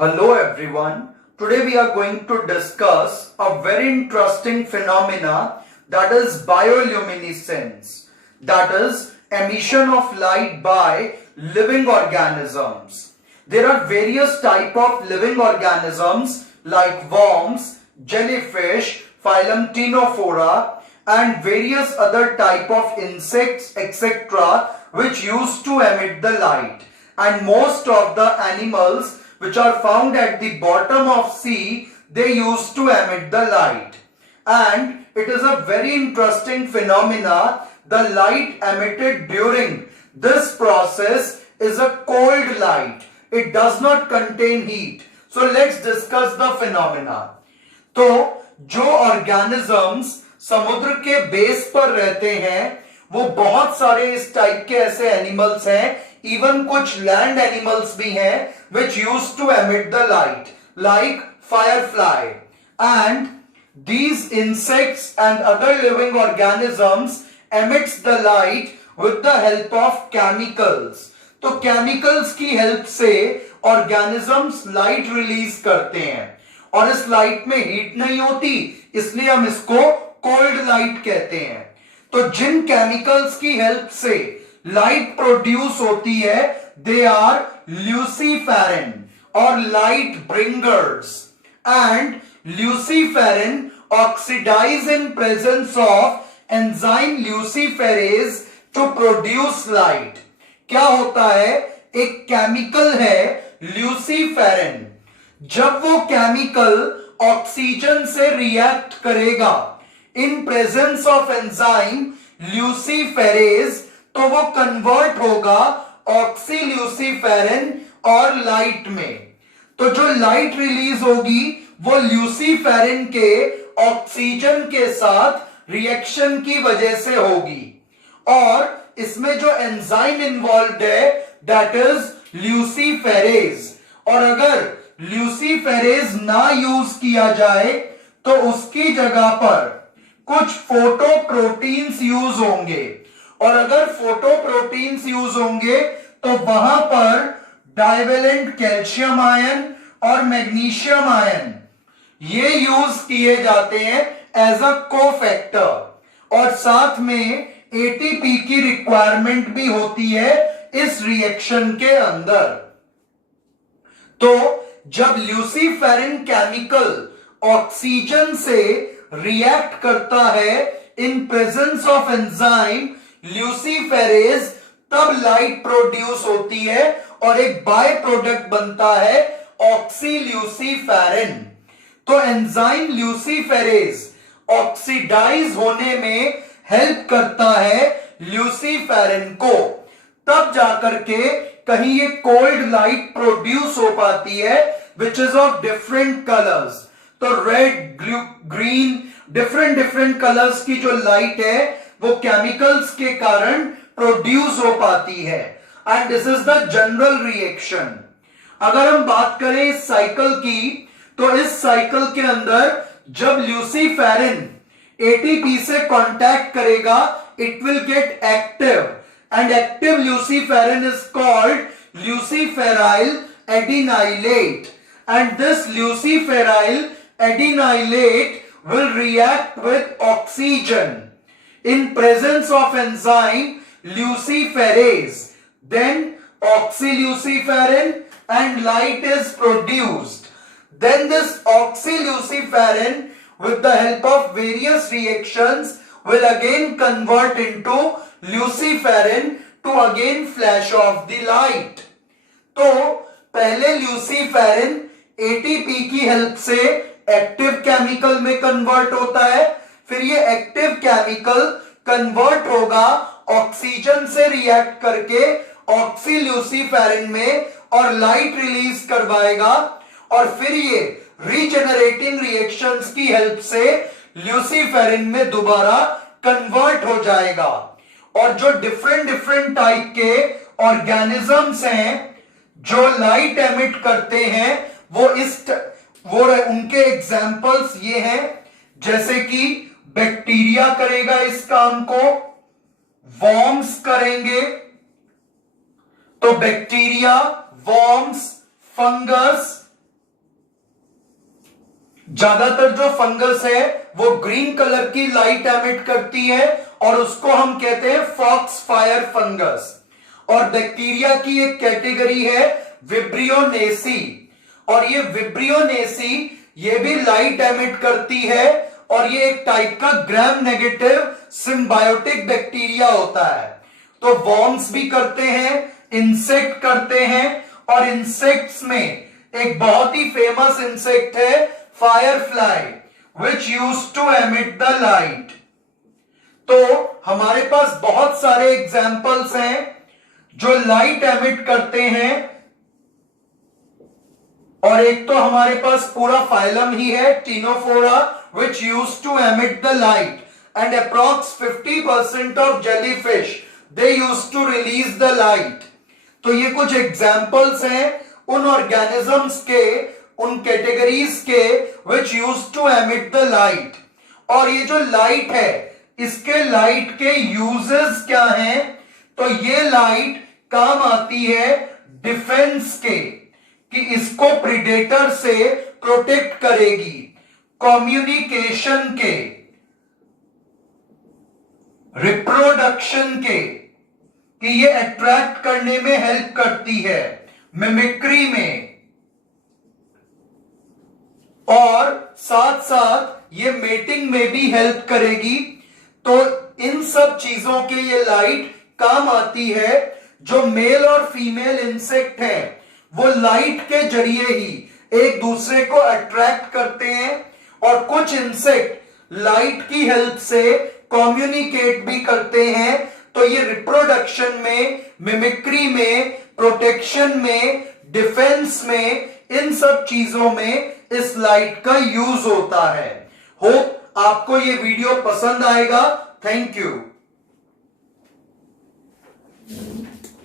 Hello everyone. Today we are going to discuss a very interesting phenomena, that is bioluminescence, that is emission of light by living organisms. There are various type of living organisms like worms, jellyfish, phylum Ctenophora and various other type of insects etc. which used to emit the light, and most of the animals which are found at the bottom of sea, they used to emit the light. And it is a very interesting phenomena. The light emitted during this process is a cold light. It does not contain heat. So let's discuss the phenomena. तो जो organisms समुद्र के base पर रहते हैं वो बहुत सारे इस टाइप के ऐसे एनिमल्स हैं, इवन कुछ लैंड एनिमल्स भी हैं which used to emit the light like firefly, and these insects and other living organisms emits the light with the help of chemicals. तो chemicals की हेल्प से organisms लाइट रिलीज करते हैं और इस लाइट में हीट नहीं होती, इसलिए हम इसको कोल्ड लाइट कहते हैं. तो जिन केमिकल्स की हेल्प से लाइट प्रोड्यूस होती है दे आर ल्यूसीफेरिन और light bringers, and luciferin oxidize in presence of enzyme luciferase to produce light. क्या होता है, एक केमिकल है ल्यूसीफेरिन, जब वो केमिकल ऑक्सीजन से रिएक्ट करेगा इन प्रेजेंस ऑफ एंजाइम ल्यूसीफेरेज तो वो कन्वर्ट होगा ऑक्सील्यूसीफेरिन और लाइट में. तो जो लाइट रिलीज होगी वो ल्यूसीफेरिन के ऑक्सीजन के साथ रिएक्शन की वजह से होगी, और इसमें जो एंजाइम इन्वॉल्व्ड है दैट इज ल्यूसीफेरेज. और अगर ल्यूसीफेरेज ना यूज किया जाए तो उसकी जगह पर कुछ फोटोप्रोटीन्स यूज होंगे, और अगर फोटोप्रोटीन्स यूज होंगे तो वहां पर डाइवेलेंट कैल्शियम आयन और मैग्नीशियम आयन ये यूज किए जाते हैं एज अ कोफैक्टर, और साथ में एटीपी की रिक्वायरमेंट भी होती है इस रिएक्शन के अंदर. तो जब ल्यूसीफेरिन केमिकल ऑक्सीजन से रिएक्ट करता है इन प्रेजेंस ऑफ एंजाइम ल्यूसीफेरेज, तब लाइट प्रोड्यूस होती है और एक बाय प्रोडक्ट बनता है ऑक्सील्यूसीफेरिन. तो एंजाइम ल्यूसीफेरेज ऑक्सीडाइज होने में हेल्प करता है ल्यूसीफेरिन को, तब जाकर के कहीं ये कोल्ड लाइट प्रोड्यूस हो पाती है which is of different colours. तो रेड, ग्रीन, डिफरेंट कलर्स की जो लाइट है वो केमिकल्स के कारण प्रोड्यूस हो पाती है, and this is the general reaction. अगर हम बात करें इस साइकिल की, तो इस साइकिल के अंदर जब ल्यूसीफेरिन एटीपी से कांटेक्ट करेगा it will get active, and active luciferin is called luciferyl adenylate, and this luciferyl adenylate will react with oxygen in presence of enzyme luciferase. Then oxyluciferin and light is produced. Then this oxyluciferin with the help of various reactions will again convert into luciferin to again flash off the light. तो पहले ल्यूसीफेरिन ATP की help से active chemical में convert होता है, फिर ये active chemical convert होगा ऑक्सीजन से रिएक्ट करके ऑक्सील्यूसीफेरिन में और लाइट रिलीज करवाएगा, और फिर ये रीजेनरेटिंग रिएक्शंस की हेल्प से ल्यूसीफेरिन में दोबारा कन्वर्ट हो जाएगा. और जो डिफरेंट टाइप के ऑर्गेनिजम्स हैं जो लाइट एमिट करते हैं वो उनके एग्जाम्पल्स ये हैं, जैसे कि बैक्टीरिया करेगा इस काम को, वर्म्स करेंगे, तो बैक्टीरिया, वर्म्स, फंगस ज्यादातर जो फंगस है वो ग्रीन कलर की लाइट एमिट करती है और उसको हम कहते हैं फॉक्स फायर फंगस। और बैक्टीरिया की एक कैटेगरी है विब्रियोनेसी, और ये विब्रियोनेसी ये भी लाइट एमिट करती है और ये एक टाइप का ग्राम नेगेटिव सिम्बायोटिक बैक्टीरिया होता है। तो वॉर्म्स भी करते हैं, इंसेक्ट करते हैं, और इंसेक्ट्स में एक बहुत ही फेमस इंसेक्ट है firefly which used to emit the light. तो हमारे पास बहुत सारे एग्जाम्पल्स हैं जो लाइट एमिट करते हैं, और एक तो हमारे पास पूरा फाइलम ही है Ctenophora which used to emit the light, and approx 50% of jellyfish they used to release the light. तो ये कुछ एग्जाम्पल्स हैं उन ऑर्गेनिजम्स के, उन कैटेगरीज के which used to emit the light. और ये जो लाइट है इसके लाइट के यूजेस क्या हैं? तो ये लाइट काम आती है डिफेंस के, कि इसको प्रीडेटर से प्रोटेक्ट करेगी, कम्युनिकेशन के, रिप्रोडक्शन के, कि ये अट्रैक्ट करने में हेल्प करती है, मिमिक्री में, और साथ साथ ये मेटिंग में भी हेल्प करेगी। तो इन सब चीजों के ये लाइट काम आती है। जो मेल और फीमेल इंसेक्ट हैं वो लाइट के जरिए ही एक दूसरे को अट्रैक्ट करते हैं, और कुछ इंसेक्ट लाइट की हेल्प से कम्युनिकेट भी करते हैं। तो ये रिप्रोडक्शन में, मिमिक्री में, प्रोटेक्शन में, डिफेंस में, इन सब चीजों में इस लाइट का यूज होता है। होप आपको ये वीडियो पसंद आएगा। Thank you.